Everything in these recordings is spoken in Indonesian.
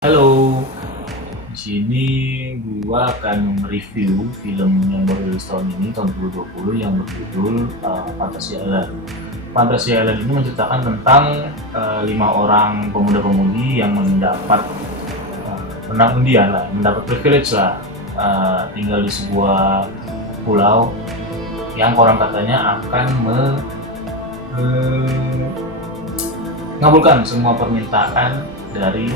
Halo, di sini gua akan review film yang baru rilis tahun ini, tahun 2020 yang berjudul Fantasy Island. Fantasy Island ini menceritakan tentang 5 orang pemuda-pemudi yang mendapat menang undian lah, mendapat privilege lah, tinggal di sebuah pulau yang konon katanya akan mengabulkan semua permintaan dari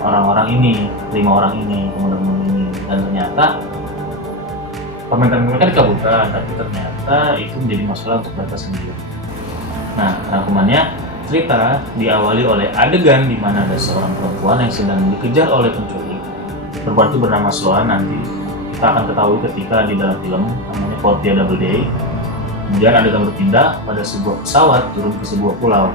orang-orang ini, 5 orang ini, pemuda-pemudi ini, dan ternyata permintaan mereka dikabulkan, tapi ternyata itu menjadi masalah untuk mereka sendiri. Nah, rangkumannya cerita diawali oleh adegan di mana ada seorang perempuan yang sedang dikejar oleh penculik. Perempuan itu bernama Sloan, nanti kita akan ketahui ketika di dalam film namanya Portia Double Day. Kemudian adegan berpindah pada sebuah pesawat turun ke sebuah pulau.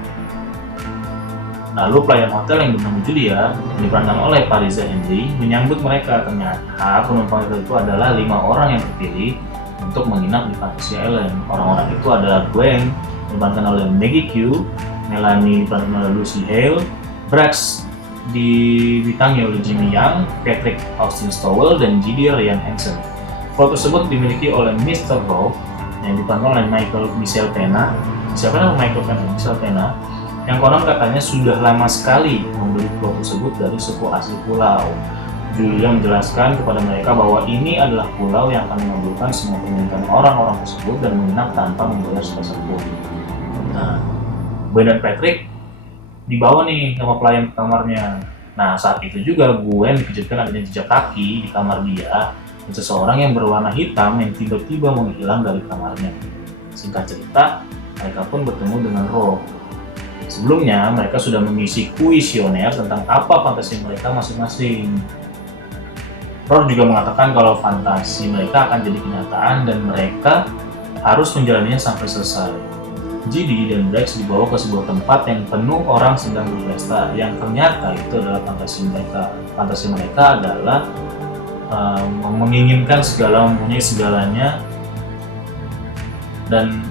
Lalu pelayan hotel yang bernama Julia, yang diperankan oleh Pariza Henry, menyambut mereka. Ternyata penumpang itu adalah 5 orang yang terpilih untuk menginap di Fantasy Island. Orang-orang itu adalah Gwen, diperankan oleh Maggie Q, Melanie diperankan oleh Lucy Hale, Brax dibitangi oleh Jimmy Young, Patrick Austin Stowell, dan Gideon Ryan Hansen. Pulau tersebut dimiliki oleh Mr. Rowe, yang diperankan oleh Michael Pena, yang konon katanya sudah lama sekali membeli pulau tersebut dari suku asli pulau. Julia menjelaskan kepada mereka bahwa ini adalah pulau yang akan mengabulkan semua permintaan orang-orang tersebut dan menginap tanpa membayar sepeserpun. Nah, Ben dan Patrick dibawa nih sama pelayan ke kamarnya. Nah, saat itu juga Gwen dikejutkan adanya jejak kaki di kamar dia dan seseorang yang berwarna hitam yang tiba-tiba menghilang dari kamarnya. Singkat cerita, mereka pun bertemu dengan Rob. Sebelumnya, mereka sudah mengisi kuesioner tentang apa fantasi mereka masing-masing. Rob juga mengatakan kalau fantasi mereka akan jadi kenyataan dan mereka harus menjalaninya sampai selesai. Gidi dan Brax dibawa ke sebuah tempat yang penuh orang sedang berpesta, yang ternyata itu adalah fantasi mereka. Fantasi mereka adalah menginginkan segala, mempunyai segalanya, dan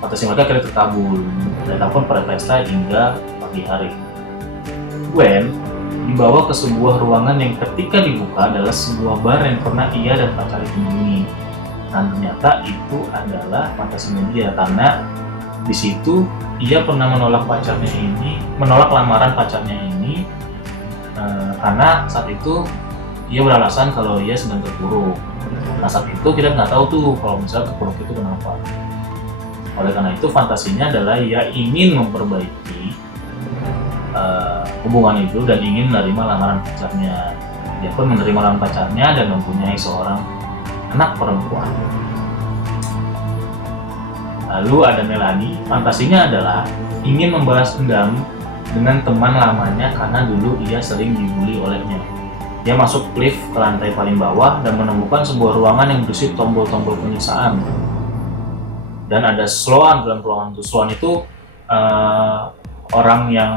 fantasi mereka kira terkabul. Mereka pun berpesta hingga pagi hari. Gwen dibawa ke sebuah ruangan yang ketika dibuka adalah sebuah bar yang pernah ia dan pacarnya kunjungi. Dan ternyata itu adalah fantasinya dia, karena di situ ia pernah menolak lamaran pacarnya ini karena saat itu ia beralasan kalau ia sedang terpuruk. Nah, saat itu kita nggak tahu tuh kalau misalnya terpuruk itu kenapa. Oleh karena itu fantasinya adalah ia ingin memperbaiki hubungan itu dan ingin menerima lamaran pacarnya. Dia pun menerima lamaran pacarnya dan mempunyai seorang anak perempuan. Lalu ada Melanie, fantasinya adalah ingin membalas dendam dengan teman lamanya karena dulu ia sering dibully olehnya. Dia masuk lift ke lantai paling bawah dan menemukan sebuah ruangan yang berisi tombol-tombol penyiksaan. Dan ada Sloan dalam ruangan itu. Sloan itu orang yang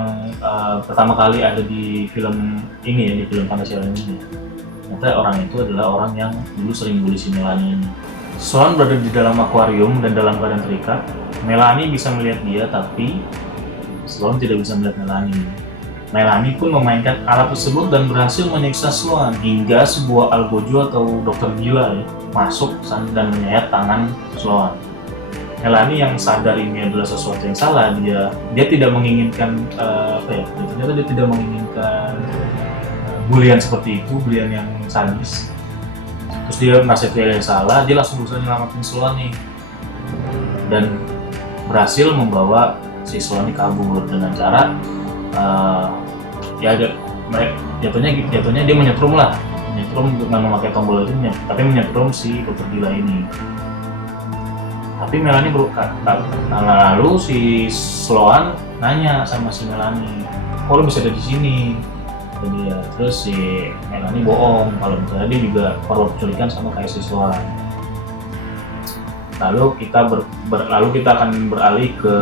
pertama kali ada di film ini ya, di film Fantasy Island ini. Ternyata orang itu adalah orang yang dulu sering bully si Melanie ini. Sloan berada di dalam akuarium dan dalam keadaan terikat. Melanie bisa melihat dia, tapi Sloan tidak bisa melihat Melanie. Melanie pun memainkan alat tersebut dan berhasil menyiksa Sloan hingga sebuah algojo atau dokter gila ya, masuk dan menyayat tangan Sloan. Melanie yang sadar ini adalah sesuatu yang salah, dia tidak menginginkan ternyata dia tidak menginginkan bulian seperti itu, bulian yang sadis. Terus dia merasa dia yang salah, dia langsung berusaha nyelamatin Sloan nih dan berhasil membawa si Sloan kabur dengan cara jatuhnya dia menyetrum dengan memakai tombol itu, tapi menyetrum si dokter gila ini. Tapi Melanie lalu si Sloan nanya sama si Melanie, kok lo bisa ada di sini? Terus si Melanie bohong kalau misalnya dia juga korban penculikan sama kayak si Sloan. Lalu kita akan beralih ke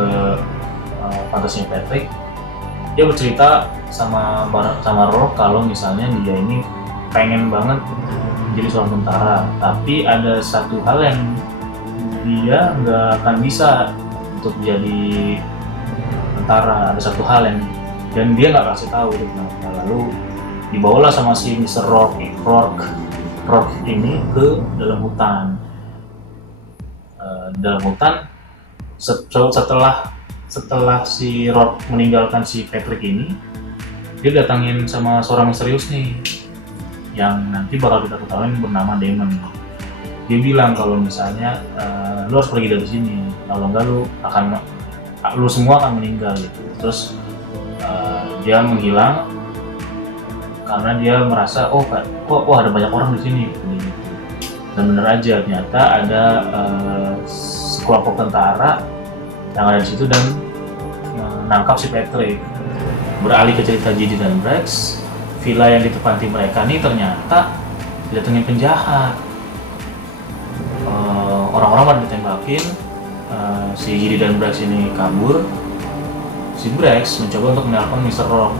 fantasinya Patrick. Dia bercerita sama Rob kalau misalnya dia ini pengen banget jadi seorang tentara, tapi ada satu hal yang dia nggak akan bisa untuk jadi tentara. Ada satu hal yang dan dia nggak kasih tahu itu kenapa. Lalu dibawalah sama si Mr. Rourke ini ke dalam hutan. Dalam hutan setelah si Rourke meninggalkan si Patrick ini, dia datangin sama seorang misterius nih yang nanti bakal kita ketahuin bernama Damon. Dia bilang kalau misalnya lu harus pergi dari sini, kalau enggak lu semua akan meninggal gitu. Terus dia menghilang karena dia merasa kok ada banyak orang di sini gitu. Dan benar aja ternyata ada sekelompok tentara yang ada di situ dan menangkap si Patrick. Beralih ke cerita J.D. dan Brax, villa yang ditempati mereka nih ternyata didatengin penjahat. Orang-orang pada ditembakin, si J.D. dan Brax ini kabur. Si Brax mencoba untuk menelpon Mr. Rourke.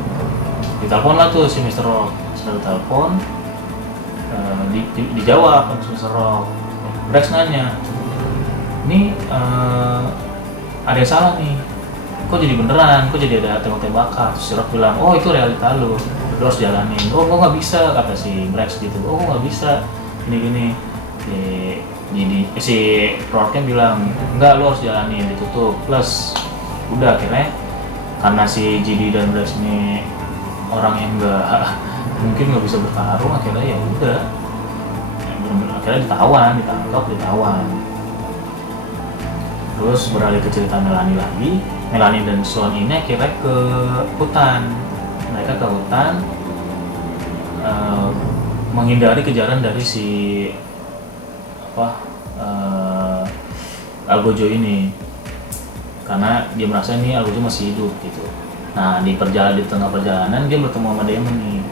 Ditelepon lah tuh si Mr. Rourke. Setelah ditelepon, dijawab sama Mr. Rourke. Brax nanya, ini ada yang salah nih, kok jadi beneran, kok jadi ada tembak-tembakan. Terus si Rourke bilang, oh itu realita lu harus jalanin. Oh kok nggak bisa, kata si Brax gitu. Oh kok nggak bisa, gini-gini. Si Rourke bilang, enggak, lu harus jalanin, ditutup. Plus udah akhirnya karena si J.D. dan Brax ini orang yang mungkin nggak bisa bertarung, akhirnya ya udah, akhirnya ditawan. Terus beralih ke cerita Melanie lagi. Melanie dan Sloan ini akhirnya ke hutan. Mereka ke hutan menghindari kejaran dari si Algojo ini, karena dia merasa ini Algojo masih hidup gitu. Nah di tengah perjalanan dia bertemu sama Damon nih.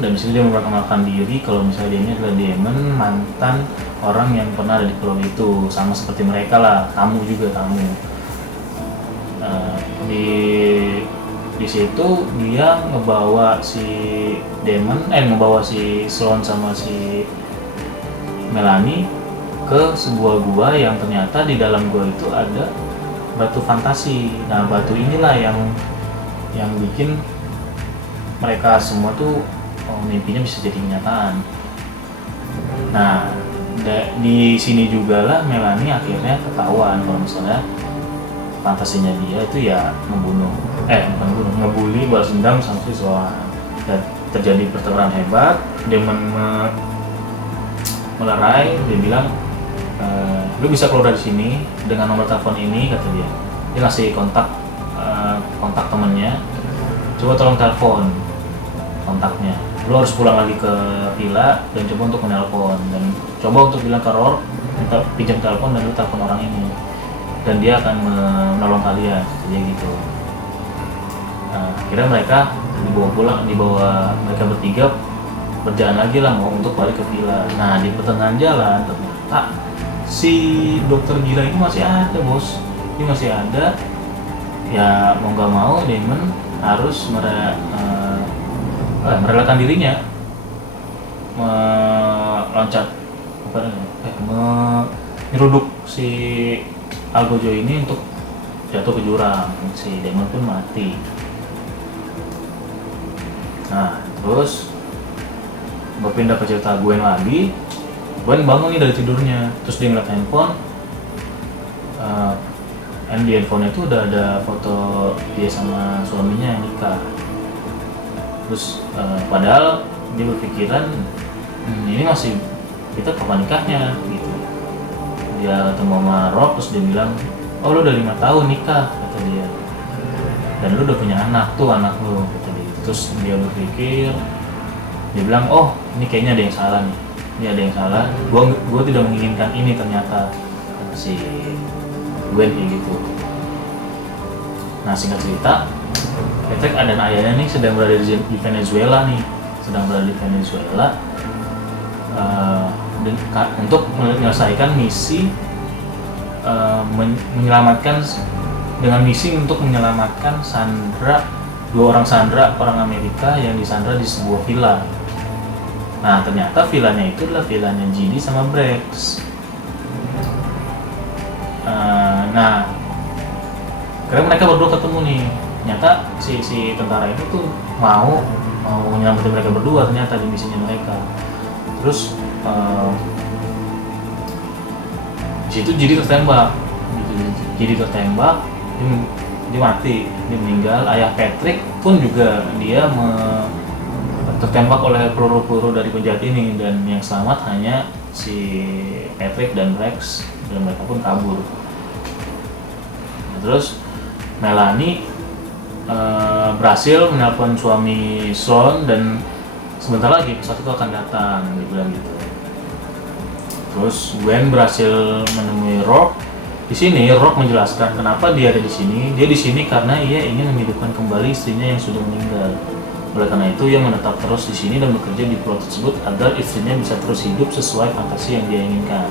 Dan di sini dia memperkenalkan diri kalau misalnya dia ini adalah Damon, mantan orang yang pernah ada di pulau itu, sama seperti mereka lah, kamu. Di situ dia ngebawa si Sloan sama si Melanie ke sebuah gua yang ternyata di dalam gua itu ada batu fantasi. Nah batu inilah yang bikin mereka semua tuh mimpinya bisa jadi kenyataan. Nah di sini juga lah Melanie akhirnya ketahuan kalau misalnya fantasinya dia itu ya ngebully, balas dendam sama si Sloan. Dan terjadi pertempuran hebat. Dia melerai, dia bilang, lu bisa keluar dari sini dengan nomor telepon ini, kata dia. Dia ngasih kontak temennya, coba tolong telepon kontaknya. Lu harus pulang lagi ke villa dan coba untuk menelpon, dan coba untuk bilang ke Rourke minta pinjam telepon dan lu telepon orang ini, dan dia akan menolong kalian, jadi gitu. Nah, akhirnya mereka dibawa mereka bertiga berjalan lagi lah mau untuk balik ke villa. Nah di pertengahan jalan ternyata si dokter gila ini masih ada, bos. Ini masih ada. Ya mau nggak mau Damon harus merelakan dirinya menyeruduk si Algojo ini untuk jatuh ke jurang. Si Damon pun mati. Nah terus berpindah ke cerita Gwen lagi. Gwen bangun nih dari tidurnya, terus dia ngeliat handphone. Di handphone itu udah ada foto dia sama suaminya yang nikah. Terus padahal dia berpikiran ini masih kita kapan nikahnya gitu. Dia ketemu sama Rob, terus dia bilang, oh lu udah 5 tahun nikah, kata dia, dan lu udah punya anak tuh, anak lu, kata dia. Terus dia berpikir, dia bilang, oh ini kayaknya ada yang salah nih, ini ada yang salah, gua tidak menginginkan ini ternyata, kata si Gwen kayak gitu. Nah singkat cerita, Patrick dan ayahnya nih sedang berada di Venezuela untuk menyelesaikan misi untuk menyelamatkan dua orang sandera orang Amerika yang disandra di sebuah villa. Nah ternyata villanya itu adalah villanya J.D. sama Brax. Nah karena mereka berdua ketemu nih Ternyata si tentara itu tuh mau menyelamatin mereka berdua ternyata di misinya mereka. Terus di situ jadi tertembak, dia mati, dia meninggal. Ayah Patrick pun juga dia tertembak oleh peluru-peluru dari penjahat ini, dan yang selamat hanya si Patrick dan Rex, dan mereka pun kabur. Nah, terus Melanie berhasil menelpon suami Sloan dan sebentar lagi pesawat itu akan datang, dia bilang gitu. Terus Gwen berhasil menemui Rourke. Di sini Rourke menjelaskan kenapa dia ada di sini. Dia di sini karena ia ingin menghidupkan kembali istrinya yang sudah meninggal. Oleh karena itu, ia menetap terus di sini dan bekerja di pulau tersebut agar istrinya bisa terus hidup sesuai fantasi yang dia inginkan.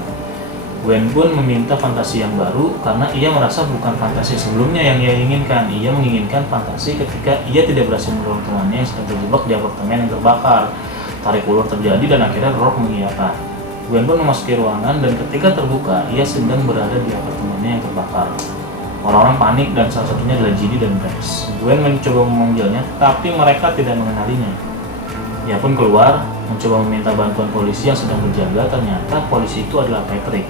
Gwen pun meminta fantasi yang baru karena ia merasa bukan fantasi sebelumnya yang ia inginkan. Ia menginginkan fantasi ketika ia tidak berhasil menolong temannya yang sedang terjebak di apartemen yang terbakar. Tarik ulur terjadi dan akhirnya Rourke mengiyakan. Gwen pun memasuki ruangan dan ketika terbuka, ia sedang berada di apartemennya yang terbakar. Orang-orang panik dan salah satunya adalah Ginny dan Rex. Gwen mencoba memanggilnya, tapi mereka tidak mengenalinya. Ia pun keluar, mencoba meminta bantuan polisi yang sedang berjaga. Ternyata polisi itu adalah Patrick.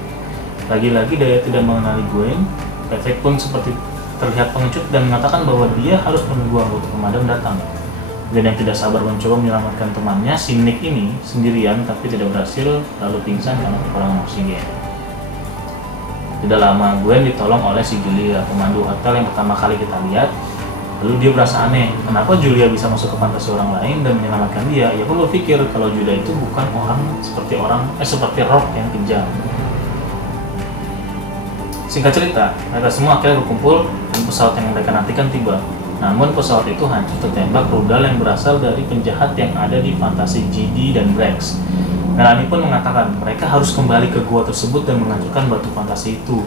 Lagi-lagi dia tidak mengenali Gwen. Patrick pun seperti terlihat pengecut dan mengatakan bahwa dia harus menunggu anggota pemadam datang. Gwen yang tidak sabar mencoba menyelamatkan temannya, si Nick ini, sendirian tapi tidak berhasil, lalu pingsan karena kekurangan oksigen. Tidak lama Gwen ditolong oleh si Julia, pemandu hotel yang pertama kali kita lihat. Lalu dia berasa aneh, kenapa Julia bisa masuk ke fantasi orang lain dan menyelamatkan dia? Ia pun berpikir kalau Julia itu bukan seperti Rourke yang kejam. Singkat cerita, mereka semua akhirnya berkumpul dan pesawat yang mereka nantikan tiba. Namun pesawat itu hancur tertembak rudal yang berasal dari penjahat yang ada di fantasi GD dan Rex. Melanie pun mengatakan mereka harus kembali ke gua tersebut dan menghancurkan batu fantasi itu.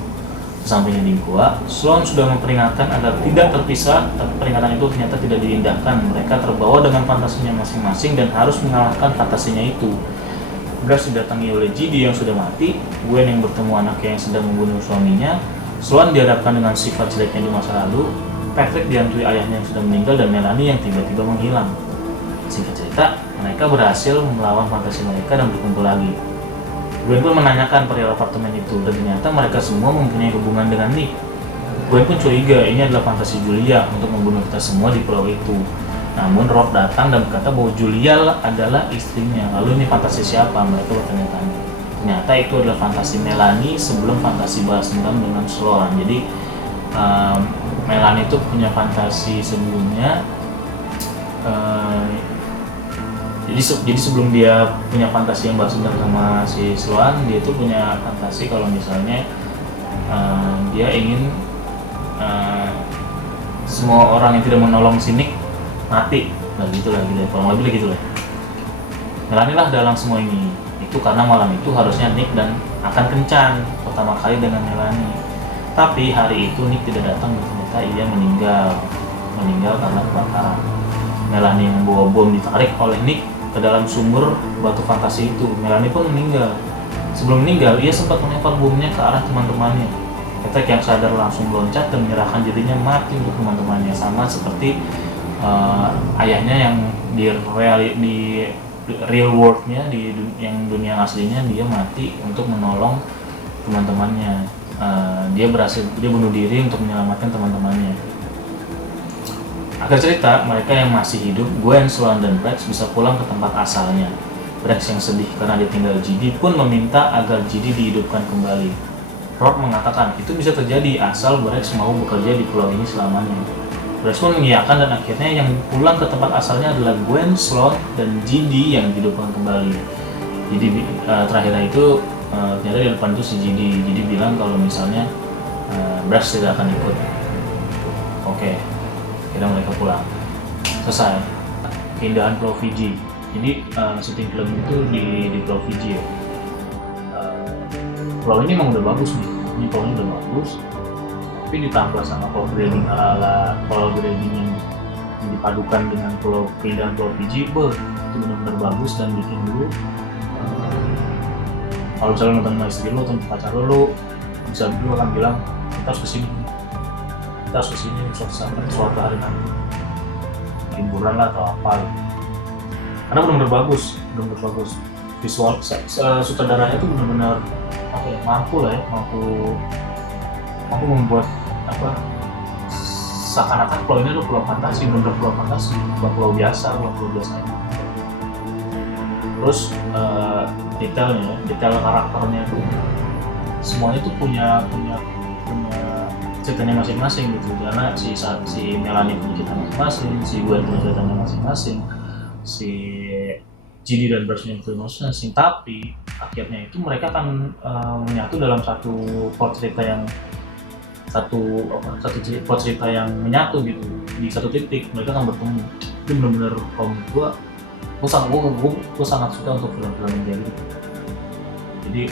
Sesampainya di gua, Sloan sudah memperingatkan agar tidak terpisah, tapi peringatan itu ternyata tidak diindahkan. Mereka terbawa dengan fantasinya masing-masing dan harus mengalahkan fantasinya itu. Gas didatangi oleh GD yang sudah mati, Gwen yang bertemu anaknya yang sedang membunuh suaminya, Sloan dihadapkan dengan sifat jeleknya di masa lalu, Patrick dihantui ayahnya yang sudah meninggal, dan Melanie yang tiba-tiba menghilang. Singkat cerita, mereka berhasil melawan fantasi mereka dan berkumpul lagi. Gwen pun menanyakan perihal apartemen itu, dan ternyata mereka semua mempunyai hubungan dengan Nick. Gwen pun curiga ini adalah fantasi Julia untuk membunuh kita semua di pulau itu. Namun Rourke datang dan berkata bahwa Julia adalah istrinya. Lalu ini fantasi siapa? Mereka bertanya-tanya. Ternyata itu adalah fantasi Melanie sebelum fantasi balas dendam dengan Sloan. Jadi Melanie itu punya fantasi sebelumnya. Jadi sebelum dia punya fantasi yang balas dendam sama si Sloan, dia itu punya fantasi kalau misalnya dia ingin semua orang yang tidak menolong si Nick mati. Nah gitulah, kurang lebih gitu lah. Melanie lah dalam semua ini. Itu karena malam itu harusnya Nick dan akan kencan pertama kali dengan Melanie. Tapi hari itu Nick tidak datang dan ternyata ia meninggal karena kebakaran. Melanie yang membawa bom ditarik oleh Nick ke dalam sumur batu fantasi itu. Melanie pun meninggal. Sebelum meninggal, ia sempat melempar bomnya ke arah teman-temannya. Patrick yang sadar langsung loncat dan menyerahkan dirinya mati untuk teman-temannya, sama seperti ayahnya yang di real world-nya, yang dunia aslinya dia mati untuk menolong teman-temannya. Dia bunuh diri untuk menyelamatkan teman-temannya. Akhir cerita, mereka yang masih hidup, Gwen, Sloan, dan Rex bisa pulang ke tempat asalnya. Rex yang sedih karena ditinggal GD pun meminta agar GD dihidupkan kembali. Rourke mengatakan itu bisa terjadi asal Rex mau bekerja di pulau ini selamanya. Rex pun mengiyakan dan akhirnya yang pulang ke tempat asalnya adalah Gwen, Sloan, dan GD yang dihidupkan kembali. Jadi terakhir itu ternyata di depan itu si GD bilang kalau misalnya Rex tidak akan ikut. Oke, akhirnya mereka pulang. Selesai. Keindahan Pulau Fiji. Jadi syuting film itu di Pulau Fiji ya. Pulau ini emang udah bagus nih. Ini pulau ini udah bagus. Tapi ditambah sama pulau grading ala pulau grading yang dipadukan dengan keindahan Pulau Fiji, itu benar-benar bagus dan bikin dulu kalau misalnya nonton sama istri lo atau pacar lo bisa dulu akan bilang kita harus kesini, kita kita harus kesini suatu hari nanti, liburan lah atau apa gitu. Karena benar-benar bagus visual, sutradaranya itu benar-benar apa ya, mampu membuat apa, seakan-akan pulau ini pulau fantasi, benar pulau fantasi, bukan pulau biasa ini. Terus detail karakternya tuh semuanya tuh punya ceritanya masing-masing gitu, karena si Melanie punya cerita masing-masing, si Gwen punya ceritanya masing-masing, si Ginny dan Bryce punya masing-masing, tapi akhirnya itu mereka akan menyatu dalam satu plot cerita yang menyatu gitu. Di satu titik mereka akan bertemu. Itu benar-benar kalau menurut gue sangat suka untuk film-film yang kayak gitu. Jadi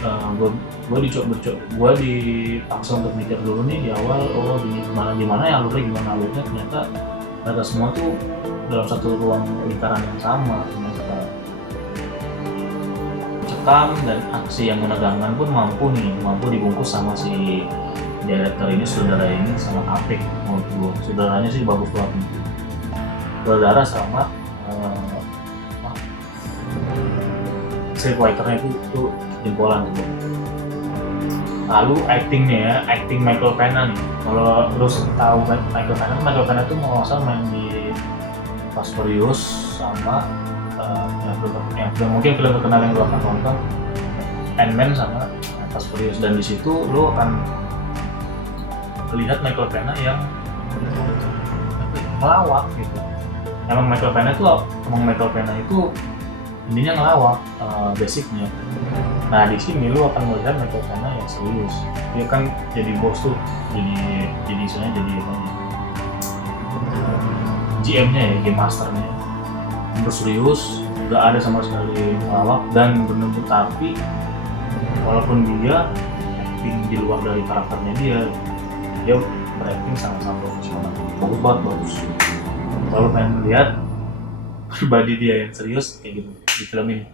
gue dipaksa untuk mikir dulu nih di awal, gimana ya alurnya, ternyata mereka semua tuh dalam satu ruang lingkaran yang sama, ternyata cekam dan aksi yang menegangkan pun mampu dibungkus sama si director ini, saudara ini sangat apik menurut gue. Saudaranya sih bagus banget, saudara sama scriptwriternya itu jempolan gitu. Lalu acting Michael Pena nih. Kalau lu tahu Michael Pena itu mau asal main di Fast Furious sama mungkin film terkenal yang lu akan tonton, Ant-Man sama Fast Furious, dan di situ lu akan lihat Michael Pena yang ngelawak gitu. Emang Michael Pena itu intinya ngelawak basicnya. Nah di sini lu akan melihat Michael Pena yang serius. Dia kan jadi bos tuh, jadi GM-nya ya, game masternya. Serius, nggak ada sama sekali ngelawak, dan bener-bener, tapi walaupun dia acting di luar dari karakternya dia berakting sangat-sangat profesional, bagus. Kalau pengen lihat pribadi dia yang serius kayak gitu di film ini.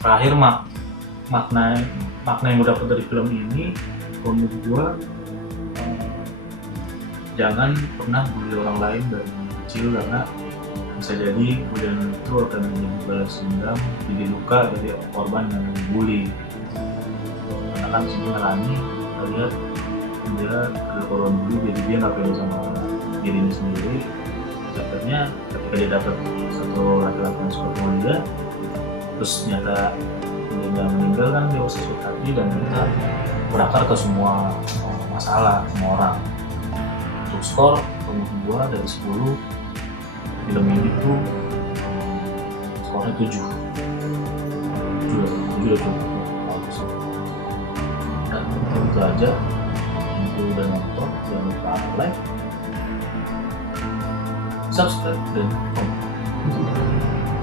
Terakhir makna yang gue dapet dari film ini, menurut gue jangan pernah bully orang lain dari kecil, karena bisa jadi kemudian itu akan menjadi balas dendam, jadi luka dari korban yang bully. Karena kan sini Melanie kita lihat dia ada korban bully, jadi dia nggak pede sama dirinya sendiri. Akhirnya ketika dia dapat satu laki-laki yang suka sama dia, terus ternyata dia meninggal, kan dia sakit hati dan ternyata berakar ke semua masalah semua orang. Untuk skor menurut 2 dari 10, film ini tuh skornya 7 udah cukup bagus. Dan itu aja, itu udah nonton, jangan lupa like, subscribe, dan komen.